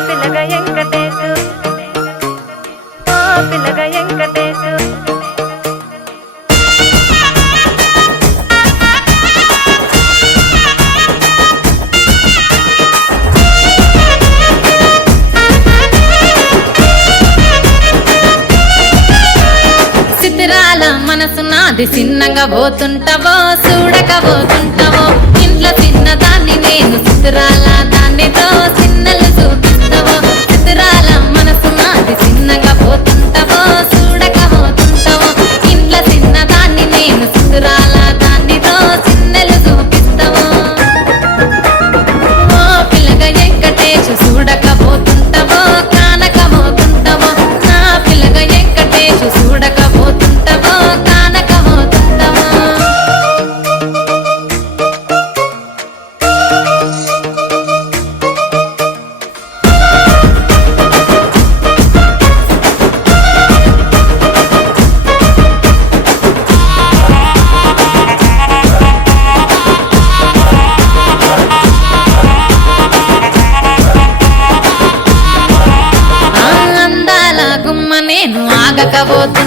పిల్లగా వెంకటేశు పిల్లగా వెంకటేశు సిద్ధిరాల మనసు నాది చిన్నగా పోతుంటావో చూడక పోతుంటావో ఇంట్లో చిన్నదాన్ని నేను సిద్ధిరాల దానితో చిన్నలు చూపిస్తావో సిద్ధిరాల మనసు నాది చిన్నగా పోతుంటావో చూడక పోతుంటావో ఇంట్లో చిన్నదాన్ని నేను సిద్ధిరాల దానితో చిన్నలు చూపిస్తావో ఓ పిల్లగా వెంకటేశు చూడక పోతుంటావో కానక పోతుంటావో నా పిల్లగా వెంకటేశు చూడక పోతుంటావో కానక పోతుంటావో అందాల గుమ్మ నేను ఆగకపోతే